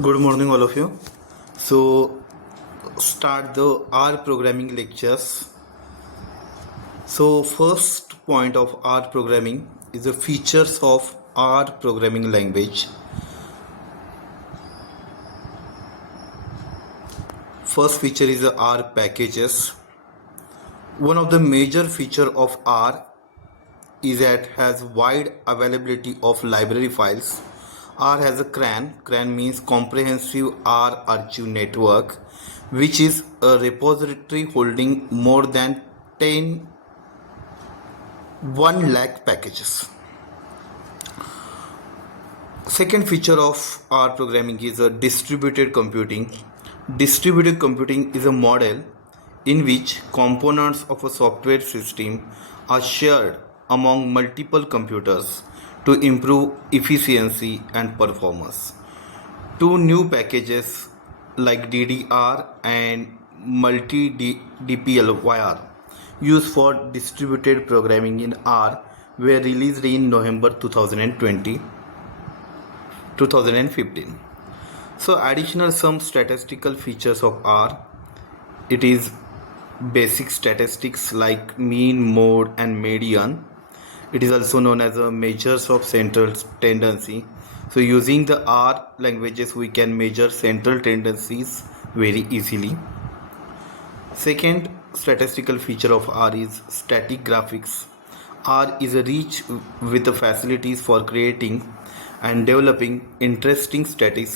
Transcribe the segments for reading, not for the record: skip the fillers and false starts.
Good morning, all of you. So, start the R programming lectures. So, first point of R programming is the features of R programming language. First feature is the R packages. One of the major feature of R is that it has wide availability of library files. R has a CRAN. CRAN means Comprehensive R Archive Network, which is a repository holding more than 1 lakh packages. Second feature of R programming is a distributed computing. Distributed computing is a model in which components of a software system are shared among multiple computers to improve efficiency and performance. Two new packages like DDR and multi-DPLYR used for distributed programming in R were released in November 2015. So additional some statistical features of R. It is basic statistics like mean, mode and median. It is also known as a measures of central tendency. So using the R languages we can measure central tendencies very easily. Second statistical feature of R is static graphics. R is rich with the facilities for creating and developing interesting static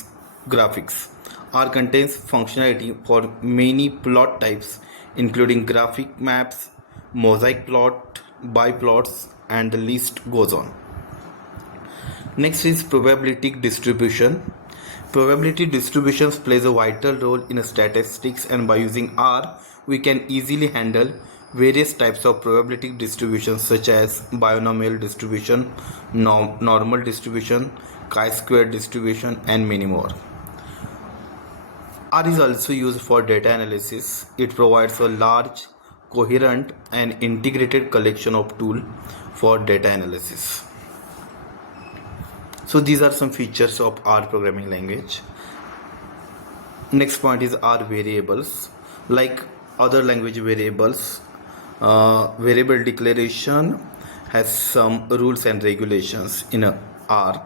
graphics. R contains functionality for many plot types including graphic maps, mosaic plot, biplots, and the list goes on. Next is probability distribution. Probability distributions plays a vital role in statistics, and by using R we can easily handle various types of probability distributions such as binomial distribution, normal distribution, chi-square distribution, and many more. R is also used for data analysis. It provides a large, coherent, and integrated collection of tools for data analysis. So these are some features of R programming language. Next point is R variables. Like other language variables, variable declaration has some rules and regulations in R.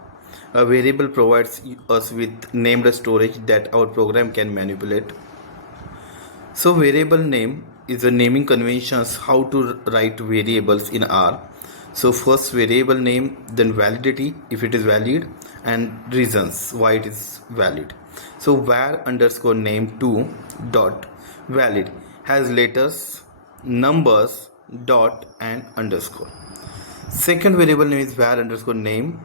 A variable provides us with named storage that our program can manipulate. So variable name is a naming conventions how to write variables in R. So first variable name, then validity if it is valid, and reasons why it is valid. So var underscore name 2 dot valid has letters, numbers, dot, and underscore. Second variable name is var underscore name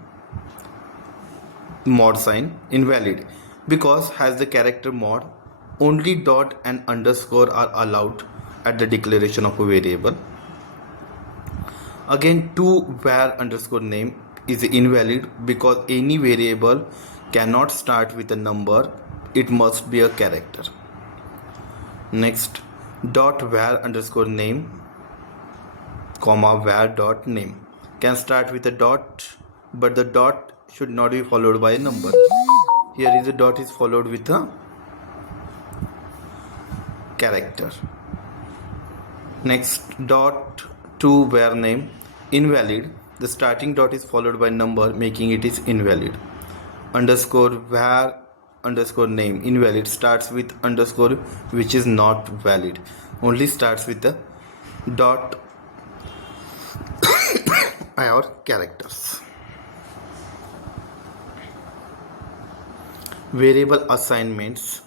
mod sign invalid because has the character mod. Only dot and underscore are allowed at the declaration of a variable. Again, to var underscore name is invalid because any variable cannot start with a number, it must be a character. Next, dot var underscore name comma var dot name can start with a dot, but the dot should not be followed by a number. Here is a dot is followed with a character. Next, dot to var name invalid, the starting dot is followed by number making it is invalid. Underscore var underscore name invalid starts with underscore which is not valid, only starts with the dot or characters. Variable assignments.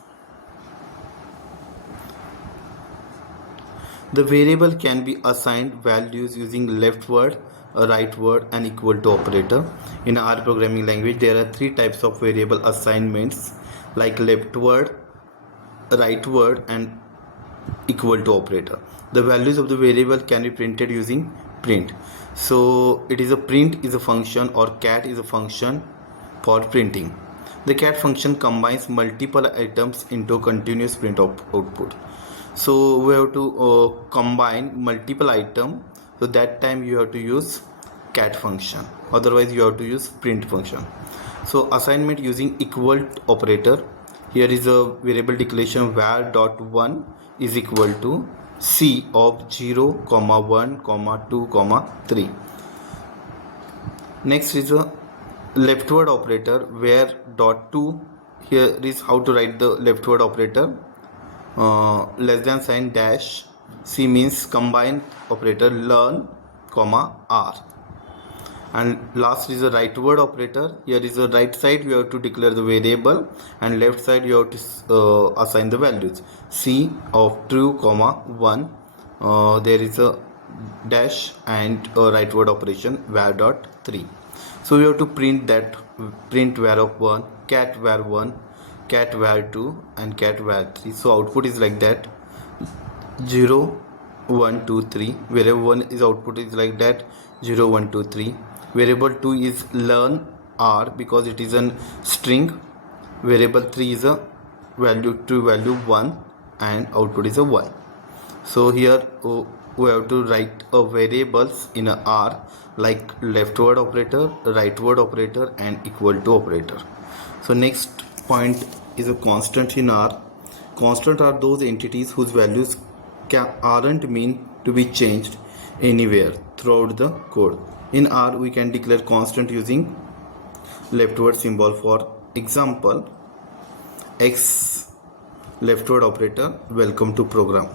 The variable can be assigned values using left word, a right word, and equal to operator. In R programming language, there are three types of variable assignments like left word, right word, and equal to operator. The values of the variable can be printed using print. So it is a print is a function or cat is a function for printing. The cat function combines multiple items into a continuous print output. So we have to combine multiple items, so that time you have to use cat function, otherwise you have to use print function. So assignment using equal operator. Here is a variable declaration var dot 1 is equal to c of 0 comma 1 comma 2 comma 3. Next is a leftward operator where dot 2. Here is how to write the leftward operator. Less than sign dash. C means combined operator learn comma r. And last is a rightward operator. Here is a right side you have to declare the variable, and left side you have to assign the values. C of true comma 1. There is a dash and a rightward operation var dot 3. So we have to print var of 1, cat var 1, cat var 2 and cat var 3. So output is like that: 0 1 2 3. Variable 1 is output is like that: 0 1 2 3. Variable 2 is learn r because it is a string. Variable 3 is a value to value 1 and output is a 1. So here we have to write a variables in a r like leftward operator, rightward operator and equal to operator. So next point is a constant in r. Constant are those entities whose values aren't meant to be changed anywhere throughout the code. In R we can declare constant using leftward symbol. For example, x leftward operator welcome to program.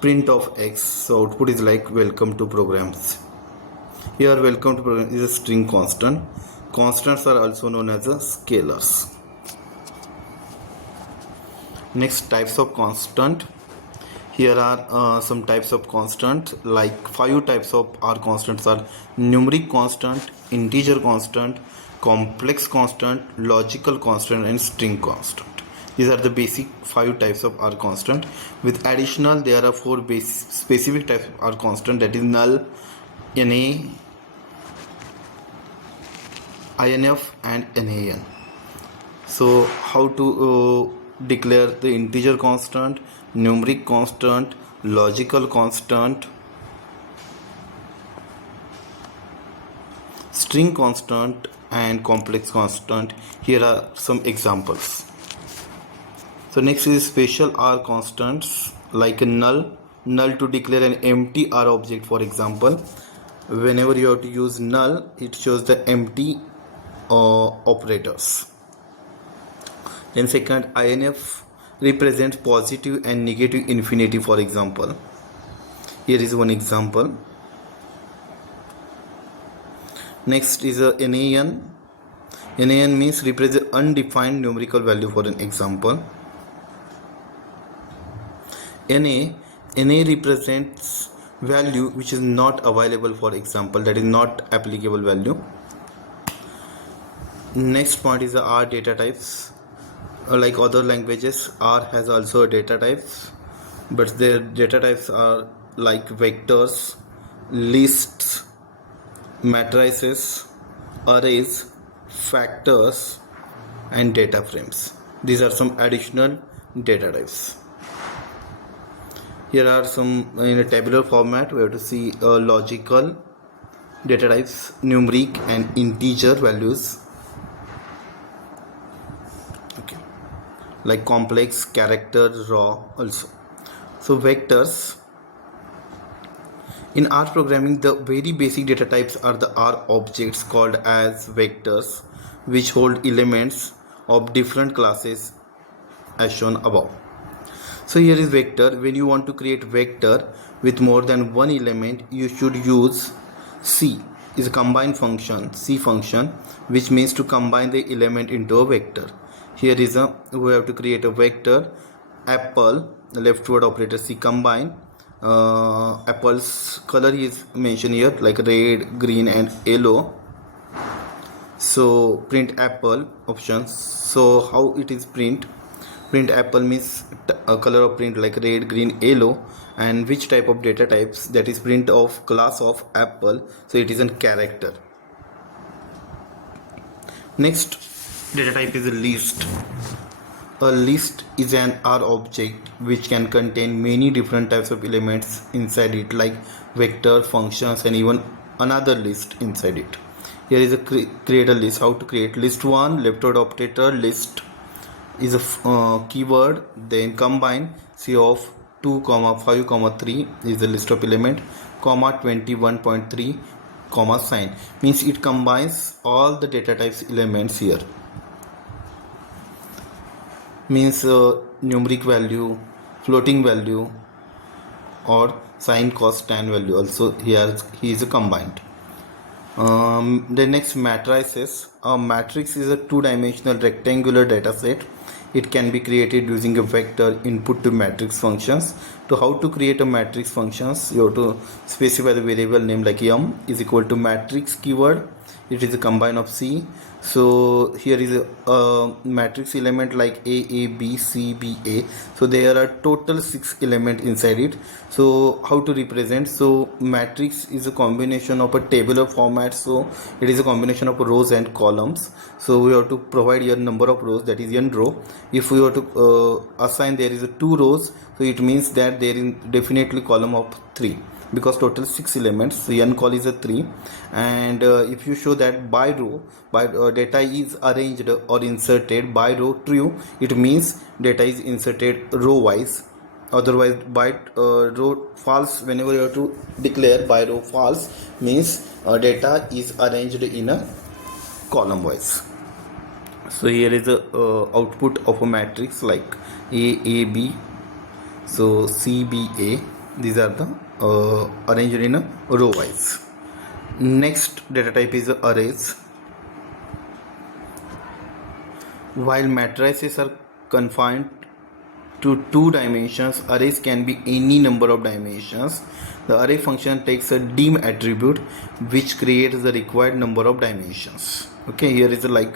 Print of x, so output is like welcome to programs. Here welcome to program is a string constant. Constants are also known as scalars. Next, types of constant. Here are some types of constant. Like 5 types of R constants are numeric constant, integer constant, complex constant, logical constant and string constant. These are the basic 5 types of R constant. With additional, there are 4 specific types of R constant, that is null, NA, INF and NaN. So how to declare the integer constant, numeric constant, logical constant, string constant and complex constant. Here are some examples. So next is special R constants like a null to declare an empty R object. For example, whenever you have to use null, it shows the empty operators. Then second, INF represents positive and negative infinity. For example, here is one example. Next is a NaN. NaN means represent undefined numerical value. For an example, NA represents value which is not available. For example, that is not applicable value. Next point is the R data types. Like other languages, R has also data types, but their data types are like vectors, lists, matrices, arrays, factors and data frames. These are some additional data types. Here are some in a tabular format. We have to see logical data types, numeric and integer values. Okay, like complex, character, raw also. So vectors. In R programming, the very basic data types are the R objects called as vectors, which hold elements of different classes as shown above. So here is vector. When you want to create vector with more than one element, you should use C, is a combine function, C function, which means to combine the element into a vector. Here is we have to create a vector apple, leftward operator C combine. Apple's color is mentioned here like red, green and yellow. So print apple options. So how it is print apple means a color of print like red, green, yellow, and which type of data types, that is print of class of apple, so it is a character. Next data type is a list. A list is an R object which can contain many different types of elements inside it, like vector, functions and even another list inside it. Here is a create a list. How to create list 1, left word operator. List is a keyword, then combine c of 2 comma 5 comma 3 is the list of element, comma 21.3 comma sign, means it combines all the data types elements here, means numeric value, floating value, or sine cos tan value also here he is combined. The next matrices. A matrix is a two-dimensional rectangular data set. It can be created using a vector input to matrix functions. To how to create a matrix functions, you have to specify the variable name like m is equal to matrix keyword. It is a combine of c. So here is a matrix element like a b c b a. So there are total 6 elements inside it. So how to represent? So matrix is a combination of a tabular format, so it is a combination of rows and columns. So we have to provide a number of rows, that is n row. If we have to assign there is a 2 rows, so it means that there is definitely column of 3, because total 6 elements, so n call is a 3. And if you show that by row, by data is arranged or inserted by row true, it means data is inserted row wise. Otherwise by row false, whenever you have to declare by row false, means data is arranged in a column wise. So here is the output of a matrix like a b, so c b a, these are the arranged in a row wise. Next data type is arrays. While matrices are confined to 2 dimensions, arrays can be any number of dimensions. The array function takes a dim attribute which creates the required number of dimensions. Okay, here is like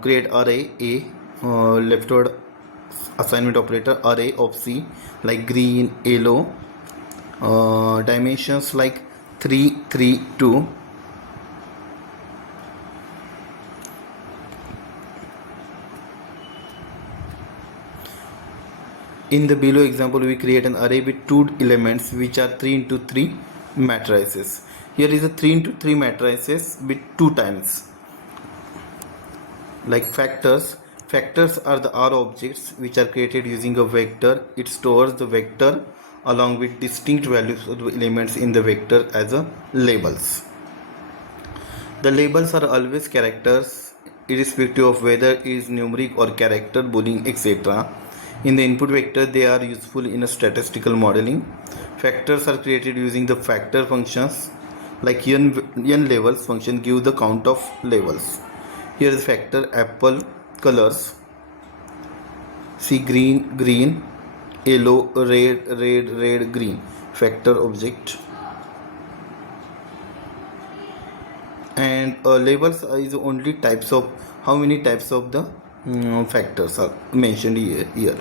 create array a, left word assignment operator, array of c like green, yellow, dimensions like 3 3 2. In the below example, we create an array with 2 elements which are 3 into 3 matrices. Here is a 3 into 3 matrices with 2 times. Like factors. Factors are the R objects which are created using a vector. It stores the vector along with distinct values of the elements in the vector as a labels. The labels are always characters, irrespective of whether it is numeric or character, boolean, etc. In the input vector, they are useful in a statistical modeling. Factors are created using the factor functions like n levels function give the count of levels. Here is factor apple colors. See green, green, yellow, red, red, red, green. Factor object. And labels is only types of how many types of the factors are mentioned here.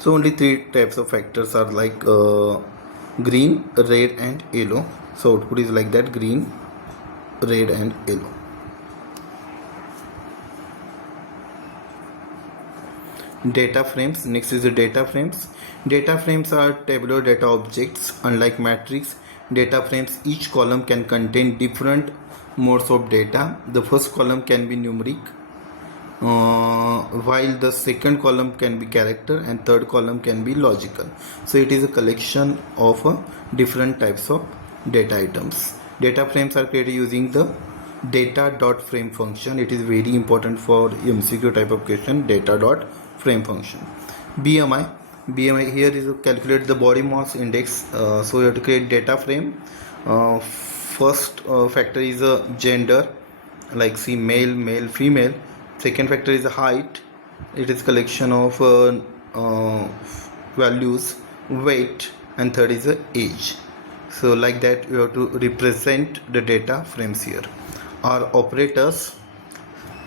So only 3 types of factors are like green, red and yellow. So output is like that: green, red and yellow. Data frames. Next is the data frames. Data frames are tabular data objects. Unlike matrix data frames, each column can contain different modes of data. The first column can be numeric, while the second column can be character and third column can be logical. So it is a collection of different types of data items. Data frames are created using the data.frame function. It is very important for MCQ type of question. Data.frame function. BMI here is to calculate the body mass index. So you have to create data frame. First factor is a gender, like see male, female. Second factor is the height. It is collection of values, weight, and third is the age. So like that you have to represent the data frames here. Are operators.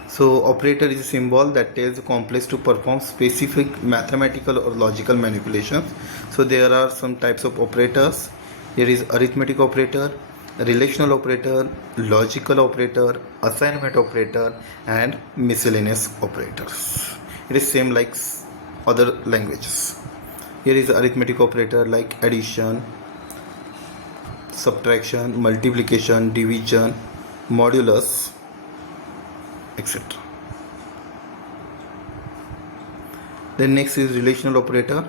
So operator is a symbol that tells the complex to perform specific mathematical or logical manipulations. So there are some types of operators. Here is arithmetic operator, relational operator, logical operator, assignment operator, and miscellaneous operators. It is same like other languages. Here is arithmetic operator like addition, subtraction, multiplication, division, modulus, etc. Then next is relational operator.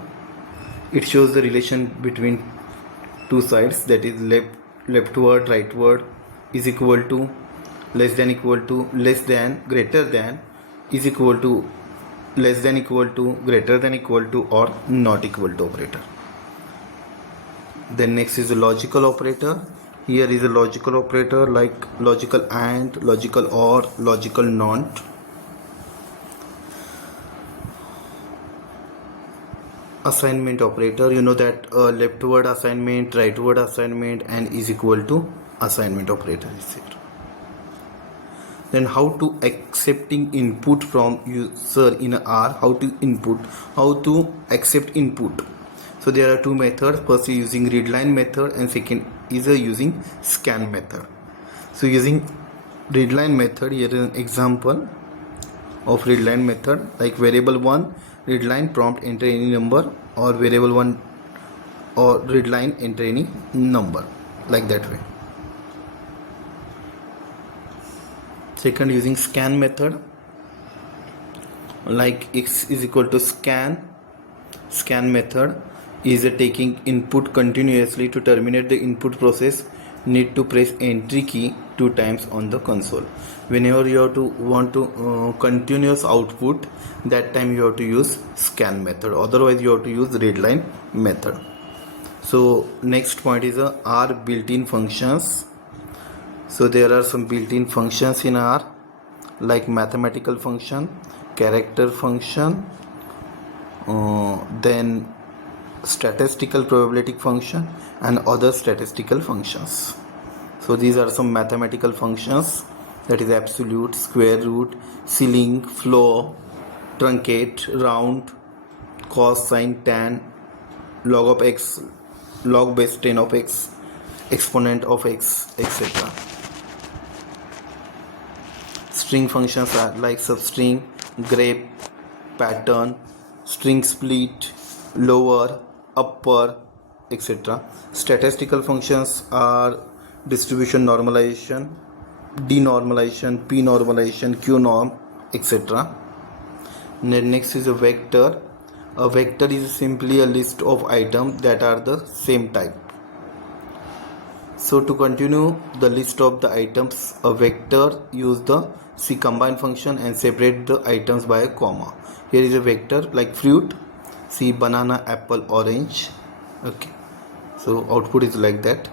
It shows the relation between two sides, that is leftward, rightward, is equal to, less than, equal to, less than, greater than, is equal to, less than, equal to, greater than, equal to, or not equal to operator. Then next is a logical operator. Here is a logical operator like logical AND, logical OR, logical NOT. Assignment operator, you know that leftward assignment, rightward assignment, and is equal to assignment operator is here. Then how to accepting input from user in R, how to accept input. So there are two methods. First is using readline method and second is using scan method. So using readline method, here is an example of readline method, like variable 1 readline prompt enter any number, or variable 1 or readline enter any number, like that way. Second, using scan method, like x is equal to scan method is taking input continuously. To terminate the input process, need to press entry key 2 times on the console. Whenever you have to want to continuous output, that time you have to use scan method, otherwise you have to use readline method. So next point is R built-in functions. So there are some built-in functions in R, like mathematical function, character function, then statistical probability function, and other statistical functions. So these are some mathematical functions, that is absolute, square root, ceiling, floor, truncate, round, cos, sin, tan, log of x, log base 10 of x, exponent of x, etc. String functions are like substring, grep, pattern, string split, lower, upper, etc. Statistical functions are distribution normalization, denormalization, p-normalization, q-norm, etc. Next is a vector. A vector is simply a list of items that are the same type. So to continue the list of the items, a vector use the combine function and separate the items by a comma. Here is a vector like fruit, see banana, apple, orange. Okay, so output is like that.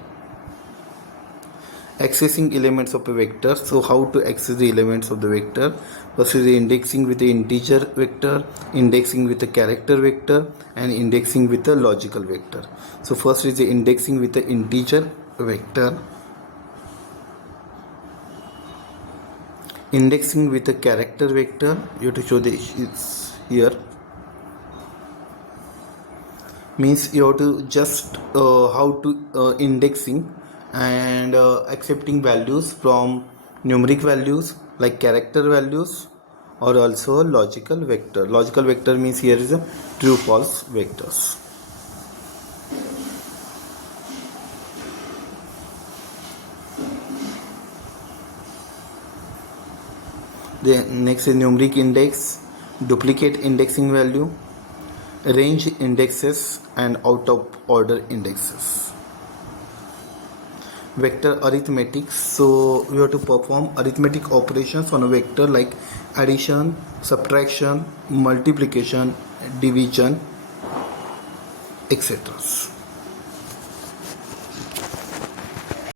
Accessing elements of a vector. So how to access the elements of the vector? First is the indexing with the integer vector, indexing with the character vector, and indexing with the logical vector. So first is the indexing with the integer vector. Indexing with a character vector, you have to show this here. Means you have to just how to indexing and accepting values from numeric values like character values, or also a logical vector. Logical vector means here is a true false vectors. Then next is numeric index, duplicate indexing value, range indexes, and out of order indexes. Vector arithmetic. So we have to perform arithmetic operations on a vector like addition, subtraction, multiplication, division, etc.